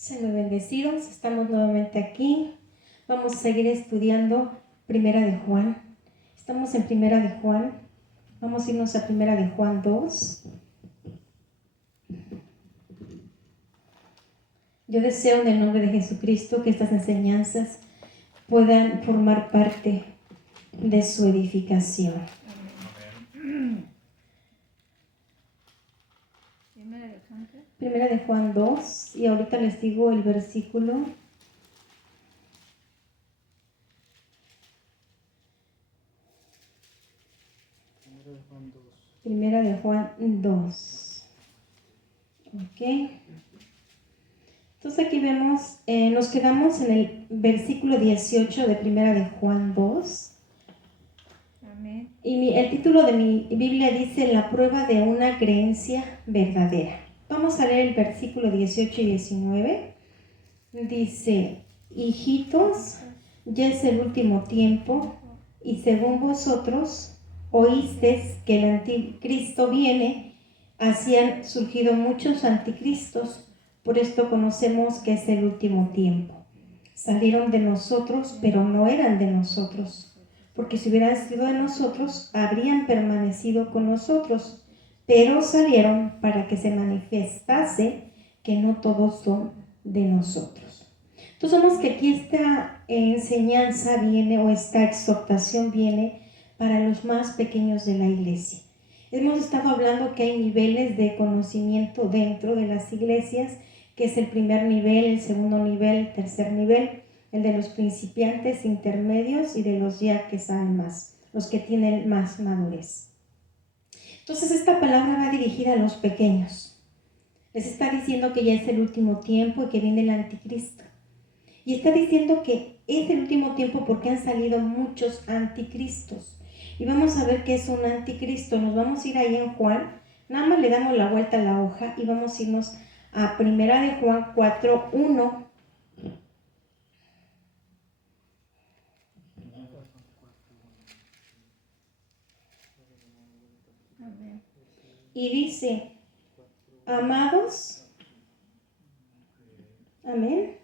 Sean muy bendecidos, estamos nuevamente aquí. Vamos a seguir estudiando Primera de Juan. Estamos en Primera de Juan. Vamos a irnos a Primera de Juan 2. Yo deseo en el nombre de Jesucristo que estas enseñanzas puedan formar parte de su edificación. Primera de Juan 2, y ahorita les digo el versículo. Primera de Juan 2. Ok. Entonces aquí vemos, nos quedamos en el versículo 18 de Primera de Juan 2. Amén. Y el título de mi Biblia dice: La prueba de una creencia verdadera. Vamos a leer el versículo 18 y 19. Dice: Hijitos, ya es el último tiempo, y según vosotros oísteis que el anticristo viene, así han surgido muchos anticristos. Por esto conocemos que es el último tiempo. Salieron de nosotros, pero no eran de nosotros. Porque si hubieran sido de nosotros, habrían permanecido con nosotros. Pero salieron para que se manifestase que no todos son de nosotros. Entonces vemos que aquí esta enseñanza viene, o esta exhortación viene para los más pequeños de la iglesia. Hemos estado hablando que hay niveles de conocimiento dentro de las iglesias, que es el primer nivel, el segundo nivel, el tercer nivel, el de los principiantes, intermedios y de los ya que saben más, los que tienen más madurez. Entonces esta palabra va dirigida a los pequeños. Les está diciendo que ya es el último tiempo y que viene el anticristo. Y está diciendo que es el último tiempo porque han salido muchos anticristos. Y vamos a ver qué es un anticristo. Nos vamos a ir ahí en Juan. Nada más le damos la vuelta a la hoja y vamos a irnos a Primera de Juan 4:1. Y dice: amados, amén.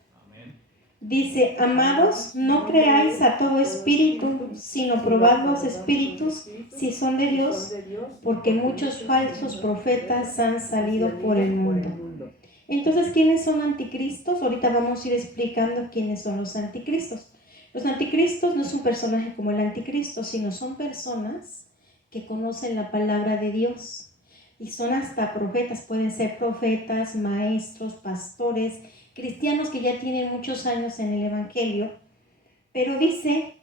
Dice: amados, no creáis a todo espíritu, sino probad los espíritus si son de Dios, porque muchos falsos profetas han salido por el mundo. Entonces, ¿quiénes son anticristos? Ahorita vamos a ir explicando quiénes son los anticristos. Los anticristos no es un personaje como el anticristo, sino son personas que conocen la palabra de Dios. Y son hasta profetas, pueden ser profetas, maestros, pastores, cristianos que ya tienen muchos años en el evangelio, pero dice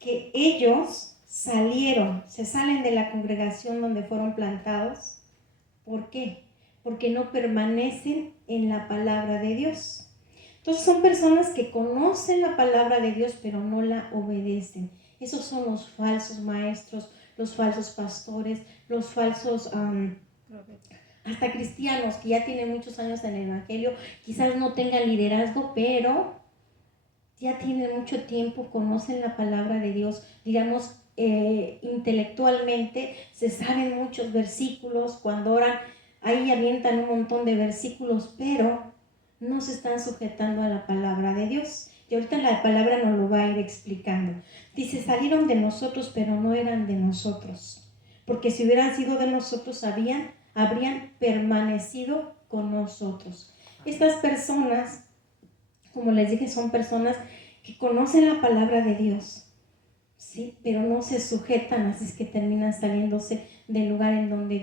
que ellos se salen de la congregación donde fueron plantados. ¿Por qué? Porque no permanecen en la palabra de Dios. Entonces son personas que conocen la palabra de Dios, pero no la obedecen. Esos son los falsos maestros, los falsos pastores, los falsos hasta cristianos que ya tienen muchos años en el evangelio, quizás no tengan liderazgo, pero ya tienen mucho tiempo, conocen la palabra de Dios, digamos, intelectualmente, se saben muchos versículos, cuando oran, ahí avientan un montón de versículos, pero no se están sujetando a la palabra de Dios. Y ahorita la palabra nos lo va a ir explicando. Dice: salieron de nosotros, pero no eran de nosotros, porque si hubieran sido de nosotros, habrían permanecido con nosotros. Estas personas, como les dije, son personas que conocen la palabra de Dios, ¿sí? Pero no se sujetan, así es que terminan saliéndose del lugar en donde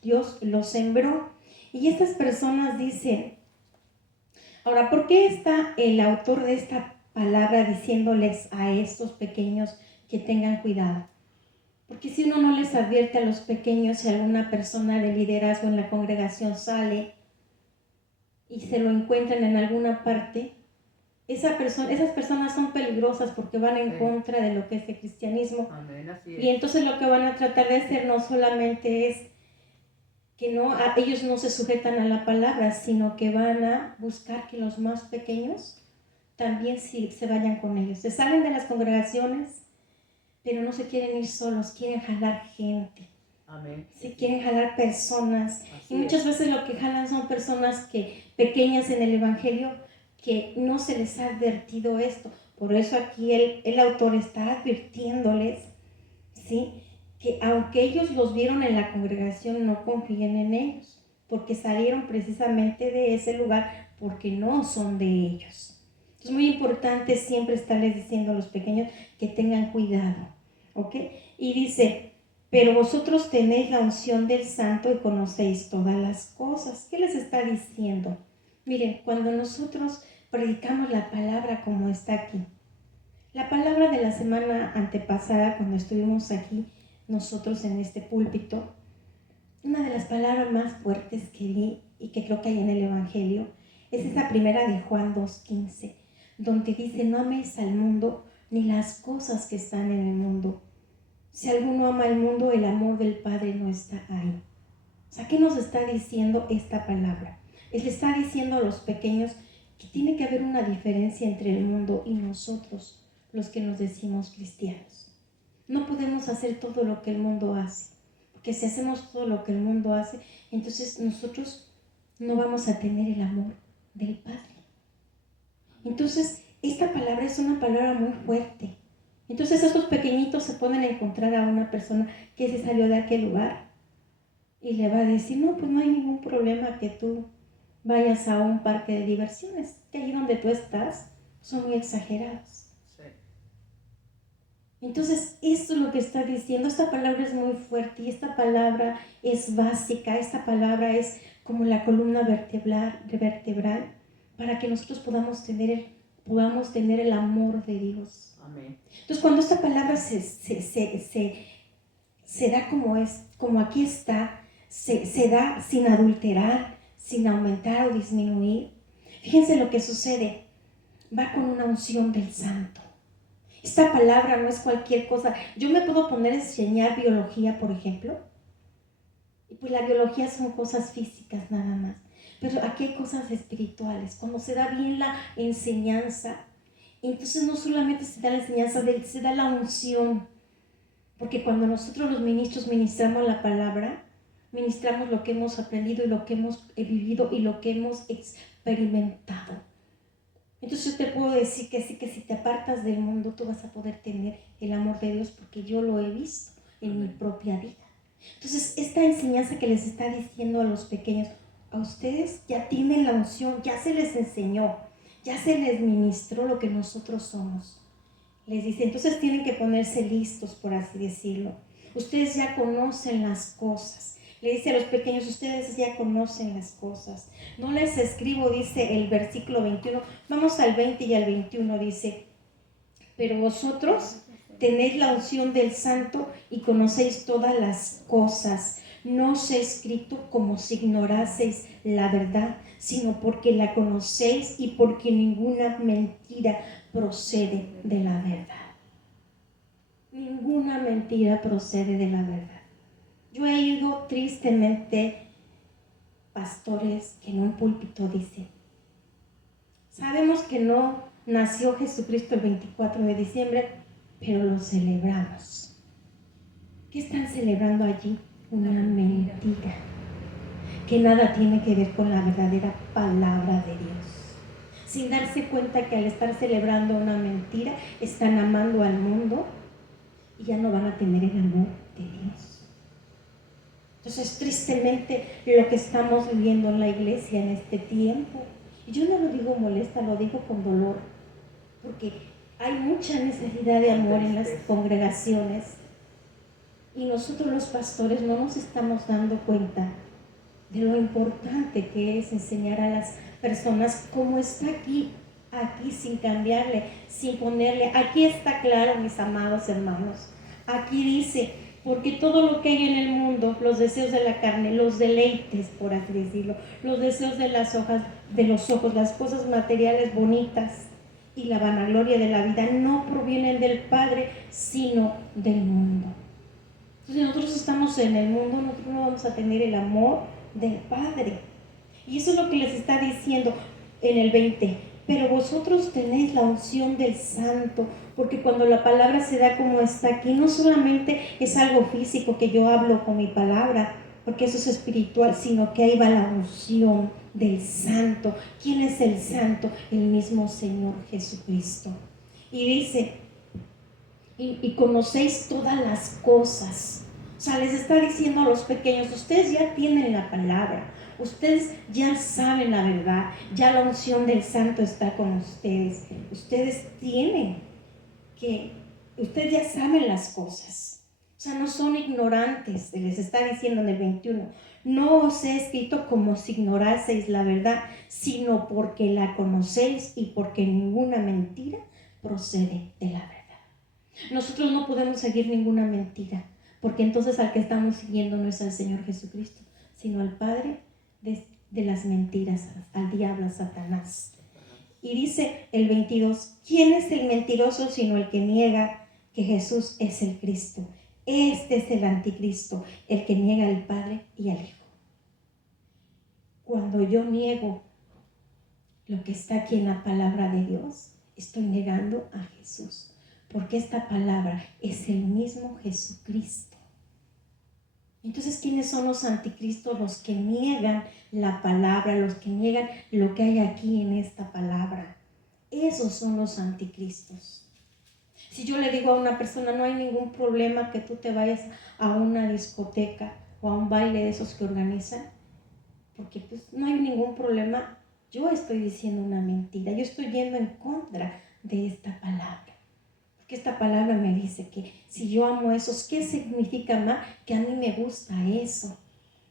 Dios los sembró. Y estas personas dicen, ahora, ¿por qué está el autor de esta palabra diciéndoles a estos pequeños que tengan cuidado? Porque si uno no les advierte a los pequeños, si alguna persona de liderazgo en la congregación sale y se lo encuentran en alguna parte, esas personas son peligrosas porque van en contra de lo que es el cristianismo. Amén, así es. Y entonces lo que van a tratar de hacer no solamente es que ellos no se sujetan a la palabra, sino que van a buscar que los más pequeños también se vayan con ellos. Se salen de las congregaciones, pero no se quieren ir solos, quieren jalar gente. Amén. Se quieren jalar personas Y muchas veces lo que jalan son personas pequeñas en el Evangelio, que no se les ha advertido esto. Por eso aquí el autor está advirtiéndoles, ¿sí?, que aunque ellos los vieron en la congregación, no confíen en ellos, porque salieron precisamente de ese lugar porque no son de ellos. Es muy importante siempre estarles diciendo a los pequeños que tengan cuidado, ¿ok? Y dice, pero vosotros tenéis la unción del Santo y conocéis todas las cosas. ¿Qué les está diciendo? Miren, cuando nosotros predicamos la palabra como está aquí, la palabra de la semana antepasada, cuando estuvimos aquí, nosotros en este púlpito, una de las palabras más fuertes que vi y que creo que hay en el Evangelio es esa primera de Juan 2:15, donde dice, no améis al mundo ni las cosas que están en el mundo. Si alguno ama al mundo, el amor del Padre no está ahí. O sea, ¿qué nos está diciendo esta palabra? Él está diciendo a los pequeños que tiene que haber una diferencia entre el mundo y nosotros, los que nos decimos cristianos. No podemos hacer todo lo que el mundo hace, porque si hacemos todo lo que el mundo hace, entonces nosotros no vamos a tener el amor del Padre. Entonces, esta palabra es una palabra muy fuerte. Entonces, estos pequeñitos se pueden encontrar a una persona que se salió de aquel lugar y le va a decir, no, pues no hay ningún problema que tú vayas a un parque de diversiones, que allí donde tú estás son muy exagerados. Entonces, esto es lo que está diciendo. Esta palabra es muy fuerte y esta palabra es básica. Esta palabra es como la columna vertebral para que nosotros podamos tener el amor de Dios. Amén. Entonces, cuando esta palabra se da como aquí está, se da sin adulterar, sin aumentar o disminuir. Fíjense lo que sucede. Va con una unción del Santo. Esta palabra no es cualquier cosa. Yo me puedo poner a enseñar biología, por ejemplo, y pues la biología son cosas físicas nada más, pero aquí hay cosas espirituales. Cuando se da bien la enseñanza, entonces no solamente se da la enseñanza, se da la unción, porque cuando nosotros los ministros ministramos la palabra, ministramos lo que hemos aprendido y lo que hemos vivido y lo que hemos experimentado. Entonces yo te puedo decir que sí, que si te apartas del mundo, tú vas a poder tener el amor de Dios, porque yo lo he visto en mi propia vida. Entonces, esta enseñanza que les está diciendo a los pequeños, a ustedes ya tienen la unción, ya se les enseñó, ya se les ministró lo que nosotros somos. Les dice, entonces tienen que ponerse listos, por así decirlo. Ustedes ya conocen las cosas. Le dice a los pequeños, ustedes ya conocen las cosas. No les escribo, dice el versículo 21. Vamos al 20 y al 21, dice, pero vosotros tenéis la unción del Santo y conocéis todas las cosas. No os he escrito como si ignoraseis la verdad, sino porque la conocéis y porque ninguna mentira procede de la verdad. Ninguna mentira procede de la verdad. Yo he oído tristemente pastores que en un púlpito dicen, sabemos que no nació Jesucristo el 24 de diciembre, pero lo celebramos. ¿Qué están celebrando allí? Una mentira, que nada tiene que ver con la verdadera palabra de Dios. Sin darse cuenta que al estar celebrando una mentira, están amando al mundo y ya no van a tener el amor de Dios. Entonces, tristemente, lo que estamos viviendo en la iglesia en este tiempo, y yo no lo digo molesta, lo digo con dolor, porque hay mucha necesidad de amor en las congregaciones, y nosotros los pastores no nos estamos dando cuenta de lo importante que es enseñar a las personas como está aquí sin cambiarle, sin ponerle. Aquí está claro, mis amados hermanos, aquí dice, porque todo lo que hay en el mundo, los deseos de la carne, los deleites, por así decirlo, los deseos de los ojos, las cosas materiales bonitas y la vanagloria de la vida no provienen del Padre, sino del mundo. Entonces, si nosotros estamos en el mundo, nosotros no vamos a tener el amor del Padre. Y eso es lo que les está diciendo en el 20. Pero vosotros tenéis la unción del Santo, porque cuando la palabra se da como está aquí, no solamente es algo físico que yo hablo con mi palabra, porque eso es espiritual, sino que ahí va la unción del santo. ¿Quién es el santo? El mismo Señor Jesucristo. Y dice, y conocéis todas las cosas. O sea, les está diciendo a los pequeños, ustedes ya tienen la palabra, ustedes ya saben la verdad, ya la unción del santo está con ustedes. Ustedes tienen que, ustedes ya saben las cosas. O sea, no son ignorantes, les está diciendo en el 21. No os he escrito como si ignoraseis la verdad, sino porque la conocéis y porque ninguna mentira procede de la verdad. Nosotros no podemos seguir ninguna mentira, porque entonces al que estamos siguiendo no es al Señor Jesucristo, sino al padre de las mentiras, al diablo, a Satanás. Y dice el 22, ¿quién es el mentiroso sino el que niega que Jesús es el Cristo? Este es el anticristo, el que niega al Padre y al Hijo. Cuando yo niego lo que está aquí en la palabra de Dios, estoy negando a Jesús, porque esta palabra es el mismo Jesucristo. Entonces, ¿quiénes son los anticristos? Los que niegan la palabra, los que niegan lo que hay aquí en esta palabra. Esos son los anticristos. Si yo le digo a una persona, no hay ningún problema que tú te vayas a una discoteca o a un baile de esos que organizan, porque pues no hay ningún problema, yo estoy diciendo una mentira, yo estoy yendo en contra de esta palabra. Porque esta palabra me dice que si yo amo esos, ¿qué significa más? Que a mí me gusta eso,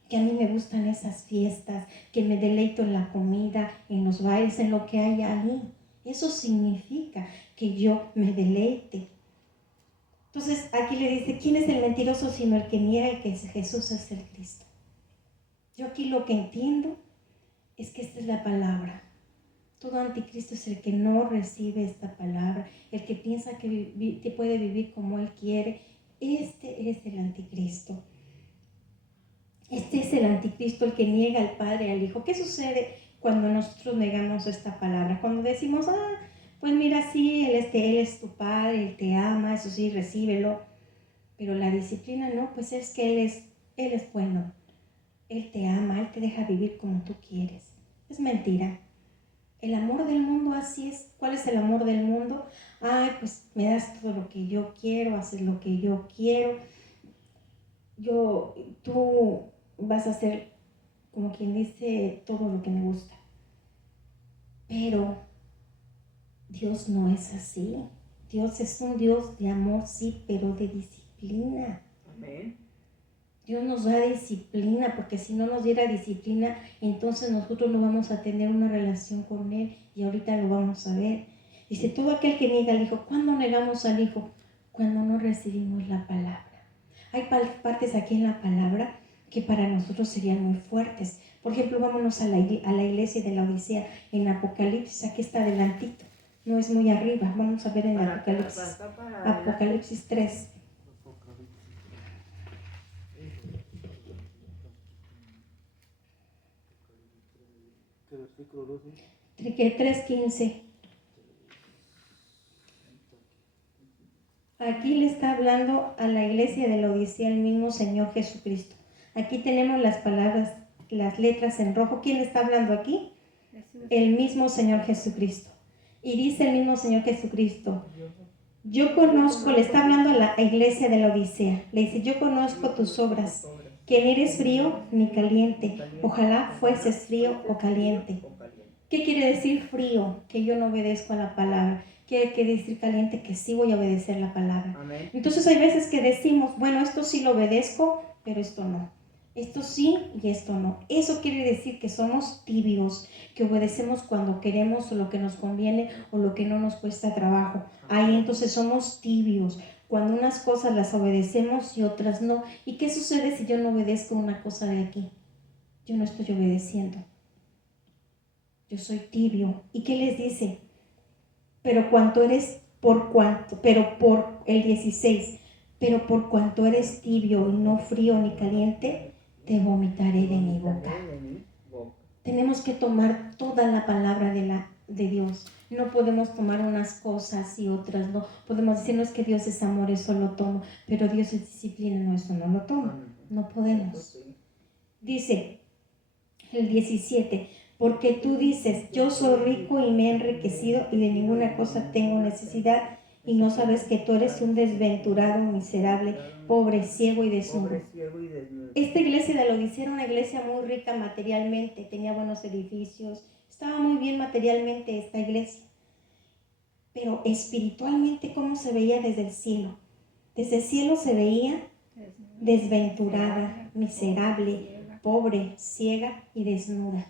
que a mí me gustan esas fiestas, que me deleito en la comida, en los bailes, en lo que hay ahí. Eso significa que yo me deleite. Entonces aquí le dice, ¿quién es el mentiroso sino el que niega que Jesús es el Cristo? Yo aquí lo que entiendo es que esta es la palabra. Todo anticristo es el que no recibe esta palabra, el que piensa que puede vivir como él quiere. Este es el anticristo. Este es el anticristo, el que niega al Padre y al Hijo. ¿Qué sucede cuando nosotros negamos esta palabra? Cuando decimos, pues mira, sí, él es tu Padre, Él te ama, eso sí, recíbelo. Pero la disciplina no, pues es que Él es bueno. Él te ama, Él te deja vivir como tú quieres. Es mentira. El amor del mundo así es. ¿Cuál es el amor del mundo? Pues me das todo lo que yo quiero, haces lo que yo quiero. Tú vas a hacer, como quien dice, todo lo que me gusta. Pero Dios no es así. Dios es un Dios de amor, sí, pero de disciplina. Amén. Dios nos da disciplina, porque si no nos diera disciplina, entonces nosotros no vamos a tener una relación con Él, y ahorita lo vamos a ver. Dice, todo aquel que niega al Hijo. ¿Cuándo negamos al Hijo? Cuando no recibimos la palabra. Hay partes aquí en la palabra que para nosotros serían muy fuertes. Por ejemplo, vámonos a la iglesia de la Odisea en Apocalipsis. Aquí está adelantito, no es muy arriba. Vamos a ver en Apocalipsis. Apocalipsis 3. ¿Qué versículo 12? 3:15. Aquí le está hablando a la iglesia de la Odisea el mismo Señor Jesucristo. Aquí tenemos las palabras, las letras en rojo. ¿Quién está hablando aquí? El mismo Señor Jesucristo. Y dice el mismo Señor Jesucristo, yo conozco, le está hablando a la iglesia de la Odisea. Le dice, yo conozco tus obras, que ni eres frío ni caliente. Ojalá fueses frío o caliente. ¿Qué quiere decir frío? Que yo no obedezco a la palabra. ¿Qué quiere decir caliente? Que sí voy a obedecer la palabra. Amén. Entonces hay veces que decimos, bueno, esto sí lo obedezco, pero esto no. Esto sí y esto no. Eso quiere decir que somos tibios, que obedecemos cuando queremos o lo que nos conviene o lo que no nos cuesta trabajo. Ahí entonces somos tibios, cuando unas cosas las obedecemos y otras no. ¿Y qué sucede si yo no obedezco una cosa de aquí? Yo no estoy obedeciendo. Yo soy tibio. ¿Y qué les dice? Pero por el 16, pero por cuanto eres tibio y no frío ni caliente, te vomitaré de mi boca. Tenemos que tomar toda la palabra de Dios. No podemos tomar unas cosas y otras no. Podemos decir, no es que Dios es amor, eso lo tomo, pero Dios es disciplina, no, eso no lo tomo. No podemos. Dice el 17, porque tú dices, yo soy rico y me he enriquecido y de ninguna cosa tengo necesidad, y no sabes que tú eres un desventurado, miserable, pobre, ciego y desnudo. Esta iglesia de la Odisea era una iglesia muy rica materialmente, tenía buenos edificios, estaba muy bien materialmente esta iglesia. Pero espiritualmente, ¿cómo se veía desde el cielo? Desde el cielo se veía desventurada, miserable, pobre, ciega y desnuda.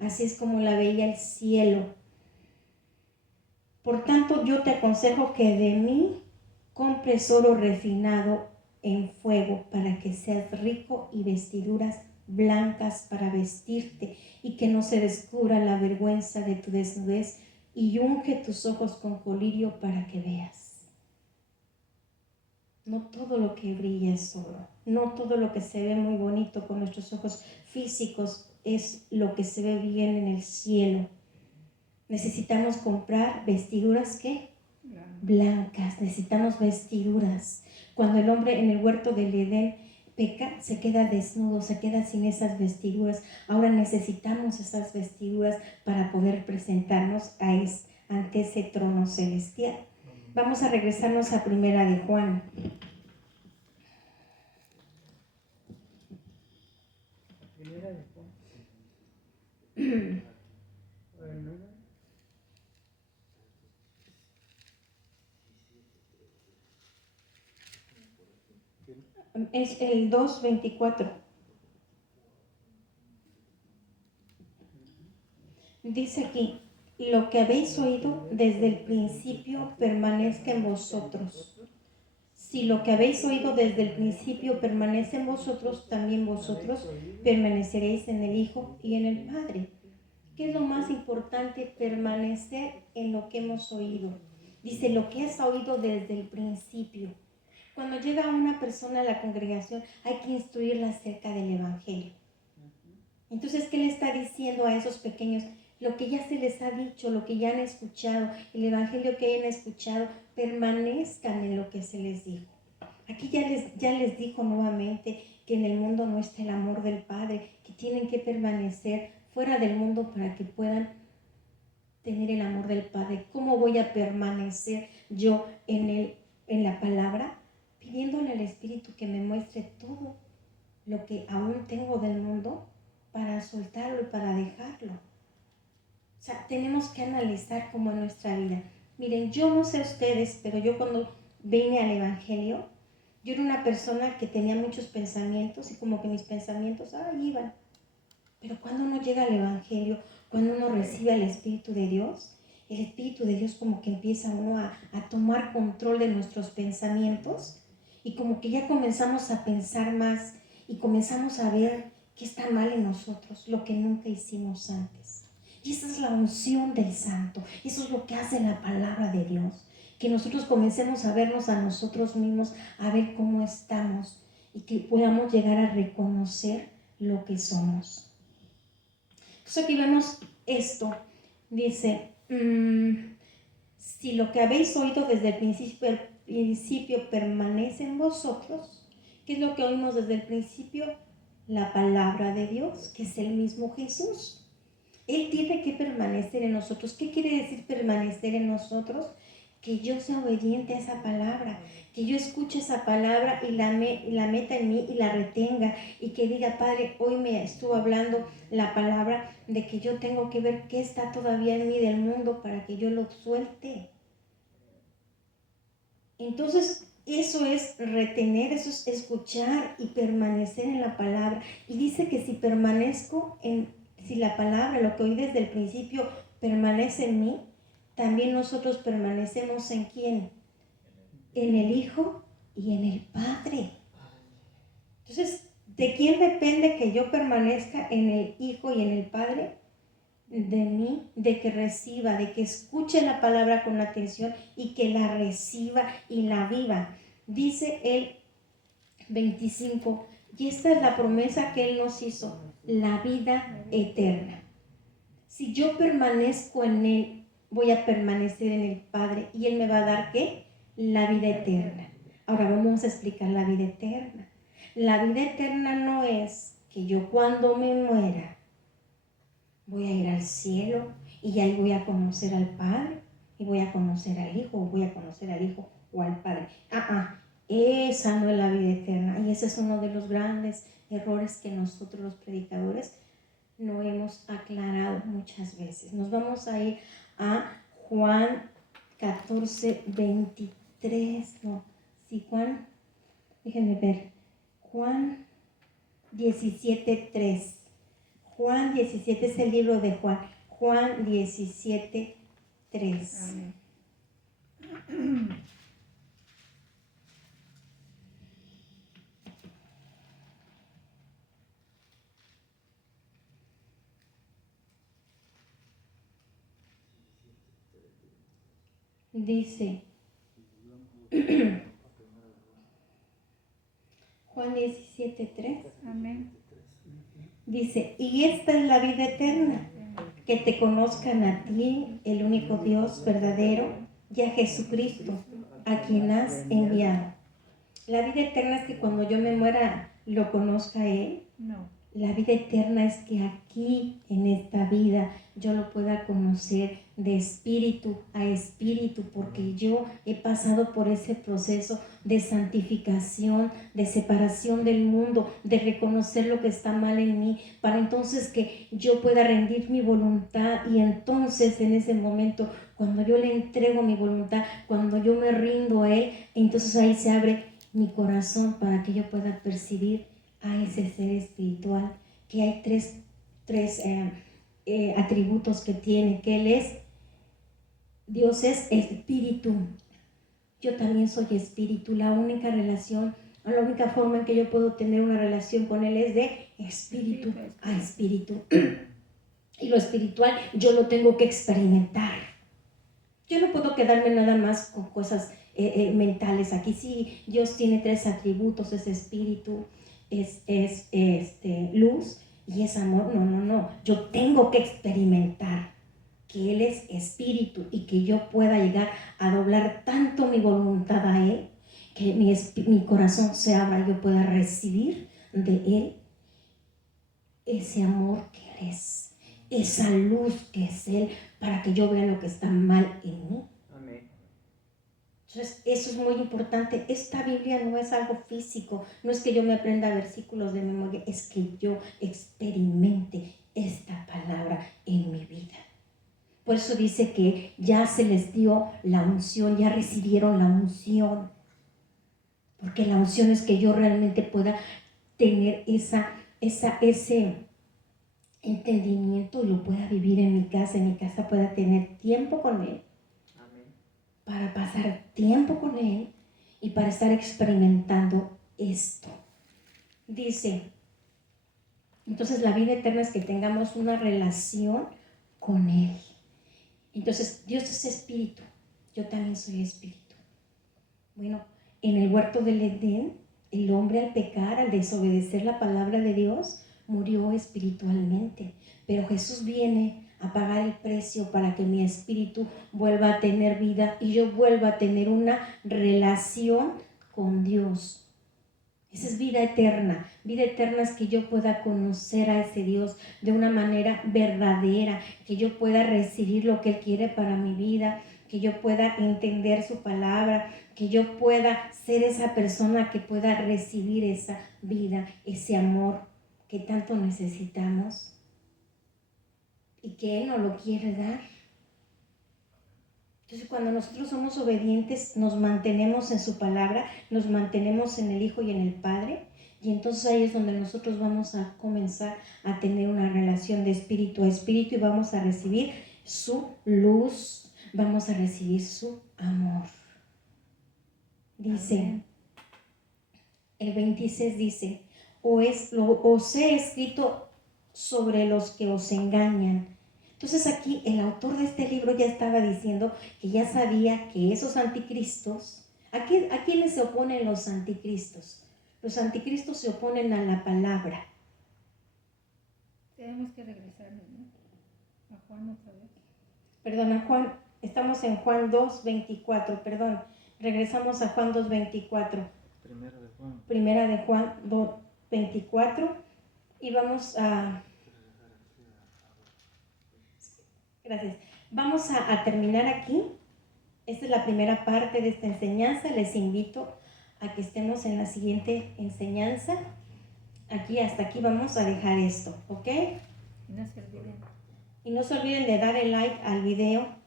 Así es como la veía el cielo. Por tanto, yo te aconsejo que de mí compres oro refinado en fuego para que seas rico y vestiduras blancas para vestirte y que no se descubra la vergüenza de tu desnudez, y unge tus ojos con colirio para que veas. No todo lo que brilla es oro, no todo lo que se ve muy bonito con nuestros ojos físicos es lo que se ve bien en el cielo. Necesitamos comprar vestiduras, ¿qué? Blancas, necesitamos vestiduras. Cuando el hombre en el huerto del Edén peca, se queda desnudo, se queda sin esas vestiduras. Ahora necesitamos esas vestiduras para poder presentarnos ante ese trono celestial. Vamos a regresarnos a Primera de Juan. Primera de Juan. Es el 2:24. Dice aquí, lo que habéis oído desde el principio permanezca en vosotros. Si lo que habéis oído desde el principio permanece en vosotros, también vosotros permaneceréis en el Hijo y en el Padre. ¿Qué es lo más importante? Permanecer en lo que hemos oído. Dice, lo que has oído desde el principio. Cuando llega una persona a la congregación, hay que instruirla acerca del Evangelio. Entonces, ¿qué le está diciendo a esos pequeños? Lo que ya se les ha dicho, lo que ya han escuchado, el Evangelio que hayan escuchado, permanezcan en lo que se les dijo. Aquí ya les dijo nuevamente que en el mundo no está el amor del Padre, que tienen que permanecer fuera del mundo para que puedan tener el amor del Padre. ¿Cómo voy a permanecer yo en la palabra? Pidiéndole al Espíritu que me muestre todo lo que aún tengo del mundo para soltarlo y para dejarlo. O sea, tenemos que analizar cómo es nuestra vida. Miren, yo no sé ustedes, pero yo cuando vine al Evangelio, yo era una persona que tenía muchos pensamientos y como que mis pensamientos iban. Pero cuando uno llega al Evangelio, cuando uno recibe al Espíritu de Dios, el Espíritu de Dios como que empieza uno a tomar control de nuestros pensamientos y como que ya comenzamos a pensar más y comenzamos a ver qué está mal en nosotros, lo que nunca hicimos antes. Y esa es la unción del Santo, eso es lo que hace la palabra de Dios, que nosotros comencemos a vernos a nosotros mismos, a ver cómo estamos y que podamos llegar a reconocer lo que somos. Entonces aquí vemos esto, dice, si lo que habéis oído desde el principio permanece en vosotros, ¿qué es lo que oímos desde el principio? La palabra de Dios, que es el mismo Jesús. Él tiene que permanecer en nosotros. ¿Qué quiere decir permanecer en nosotros? Que yo sea obediente a esa palabra, que yo escuche esa palabra y la meta en mí y la retenga, y que diga, Padre, hoy me estuvo hablando la palabra de que yo tengo que ver qué está todavía en mí del mundo para que yo lo suelte. Entonces, eso es retener, eso es escuchar y permanecer en la palabra. Y dice que si la palabra, lo que oí desde el principio, permanece en mí, también nosotros permanecemos ¿en quién? En el Hijo y en el Padre. Entonces, ¿de quién depende que yo permanezca en el Hijo y en el Padre? De mí, de que reciba, de que escuche la palabra con atención y que la reciba y la viva. Dice el 25, y esta es la promesa que Él nos hizo, la vida eterna. Si yo permanezco en Él, voy a permanecer en el Padre y Él me va a dar ¿qué? La vida eterna. Ahora vamos a explicar la vida eterna. La vida eterna no es que yo cuando me muera voy a ir al cielo y ahí voy a conocer al Padre y voy a conocer al Hijo, o voy a conocer al Hijo o al Padre. Esa no es la vida eterna, y ese es uno de los grandes errores que nosotros los predicadores no hemos aclarado muchas veces. Nos vamos a ir a Juan 14, 23, no, sí, Juan, déjenme ver, Juan 17, 3. Juan 17 es el libro de Juan. Juan 17, 3. Amén. Dice, Juan 17, 3. Amén. Dice, y esta es la vida eterna, que te conozcan a ti, el único Dios verdadero, y a Jesucristo, a quien has enviado. La vida eterna es que cuando yo me muera lo conozca a Él. No. La vida eterna es que aquí, en esta vida, yo lo pueda conocer de espíritu a espíritu, porque yo he pasado por ese proceso de santificación, de separación del mundo, de reconocer lo que está mal en mí, para entonces que yo pueda rendir mi voluntad, y entonces en ese momento, cuando yo le entrego mi voluntad, cuando yo me rindo a Él, entonces ahí se abre mi corazón para que yo pueda percibir a ese ser espiritual, que hay tres atributos que tiene, que Él es, Dios es espíritu, yo también soy espíritu. La única relación, la única forma en que yo puedo tener una relación con Él es de espíritu a espíritu. Y lo espiritual yo lo tengo que experimentar. Yo no puedo quedarme nada más con cosas mentales. Aquí sí, Dios tiene tres atributos: es espíritu, es luz y es amor. No. Yo tengo que experimentar que Él es espíritu y que yo pueda llegar a doblar tanto mi voluntad a Él, que mi corazón se abra y yo pueda recibir de Él ese amor que Él es, esa luz que es Él, para que yo vea lo que está mal en mí. Amén. Entonces, eso es muy importante. Esta Biblia no es algo físico, no es que yo me aprenda versículos de memoria, es que yo experimente esta palabra en mi vida. Por eso dice que ya se les dio la unción, ya recibieron la unción, porque la unción es que yo realmente pueda tener ese entendimiento y lo pueda vivir en mi casa pueda tener tiempo con Él. Amén. Para pasar tiempo con Él y para estar experimentando esto. Dice, entonces la vida eterna es que tengamos una relación con Él. Entonces, Dios es espíritu, yo también soy espíritu. Bueno, en el huerto del Edén, el hombre al pecar, al desobedecer la palabra de Dios, murió espiritualmente. Pero Jesús viene a pagar el precio para que mi espíritu vuelva a tener vida y yo vuelva a tener una relación con Dios. Esa es vida eterna. Vida eterna es que yo pueda conocer a ese Dios de una manera verdadera, que yo pueda recibir lo que Él quiere para mi vida, que yo pueda entender su palabra, que yo pueda ser esa persona que pueda recibir esa vida, ese amor que tanto necesitamos y que Él nos lo quiere dar. Entonces, cuando nosotros somos obedientes, nos mantenemos en su palabra, nos mantenemos en el Hijo y en el Padre, y entonces ahí es donde nosotros vamos a comenzar a tener una relación de espíritu a espíritu y vamos a recibir su luz, vamos a recibir su amor. Dice, amén. El 26 dice, os he escrito sobre los que os engañan. Entonces aquí el autor de este libro ya estaba diciendo que ya sabía que esos anticristos, ¿a quiénes se oponen los anticristos? Los anticristos se oponen a la palabra. Tenemos que regresarnos, ¿no? A Juan otra vez. Perdón, a Juan, estamos en Juan 2:24, perdón. Regresamos a Juan 2:24. Primera de Juan. Primera de Juan 2:24. Y vamos a... Gracias. Vamos a terminar aquí. Esta es la primera parte de esta enseñanza. Les invito a que estemos en la siguiente enseñanza. Aquí, hasta aquí vamos a dejar esto, ¿ok? Y no se olviden. Y no se olviden de dar el like al video